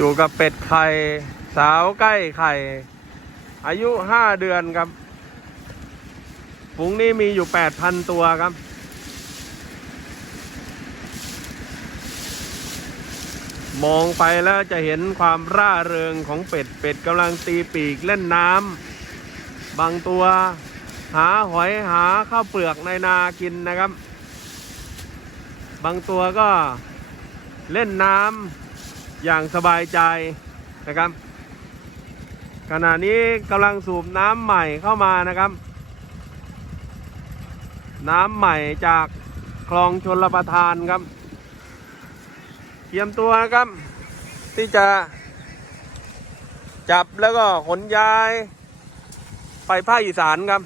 อยู่กับเป็ดไข่สาวใกล้ไข่ อายุห้าเดือนครับฝูงนี้มีอยู่แปดพันตัวครับ มองไปแล้วจะเห็นความร่าเริงของเป็ด เป็ดกำลังตีปีกเล่นน้ำบางตัวหาหอยหาข้าวเปลือกในนากินนะครับ บางตัวก็เล่นน้ำ อย่างสบายใจนะครับ ขณะนี้กำลังสูบน้ำใหม่เข้ามานะครับ น้ำใหม่จากคลองชนรประทานครับ เตรียมตัวครับ ที่จะจับแล้วก็ขนย้ายไปภาคอีสานครับ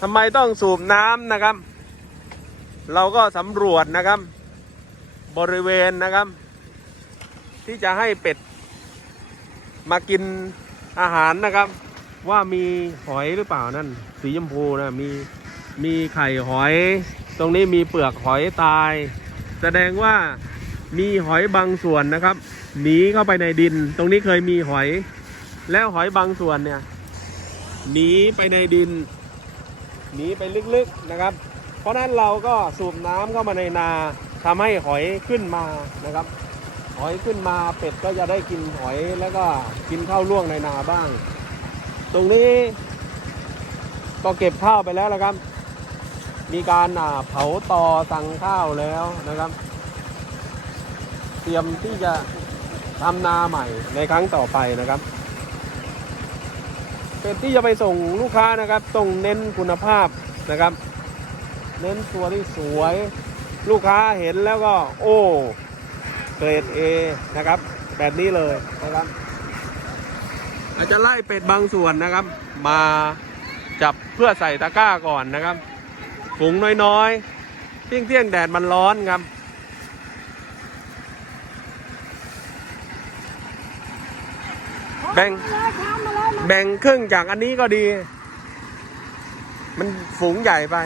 ทำไมต้องสูบน้ำนะครับ เราก็สำรวจนะครับ บริเวณนะครับ ที่จะให้เป็ดมากินอาหารนะครับ ว่ามีหอยหรือเปล่านั่น สีชมพูนะมีมีไข่หอย ตรงนี้มีเปลือกหอยตาย แสดงว่ามีหอยบางส่วนนะครับหนีเข้าไปในดิน ตรงนี้เคยมีหอย แล้วหอยบางส่วนเนี่ยหนีไปในดินหนีไปลึกๆนะครับ เพราะฉะนั้นเราก็สูบน้ำเข้ามาในนา ทำให้หอยขึ้นมานะครับ หอยขึ้นมาเป็ดก็จะได้กินหอยแล้วก็กินข้าวล่วงในนาบ้าง ตรงนี้ก็เก็บข้าวไปแล้วนะครับ มีการเผาตอสั่งข้าวแล้วนะครับ เตรียมที่จะทำนาใหม่ในครั้งต่อไปนะครับ เป็ดที่จะไปส่งลูกค้านะครับต้องเน้นคุณภาพนะครับ เน้นตัวที่สวย ลูกค้าเห็นแล้วก็ โอ้เกรด A นะครับ แบบนี้เลยนะครับอาจจะไล่เป็ดบางส่วนนะครับ มาจับเพื่อใส่ตะกร้าก่อนนะครับฝูงน้อยๆเที่ยงเที่ยงแดดมันร้อนครับ แบ่งแบ่งครึ่งจากอันนี้ก็ดี มันฝูงใหญ่ไป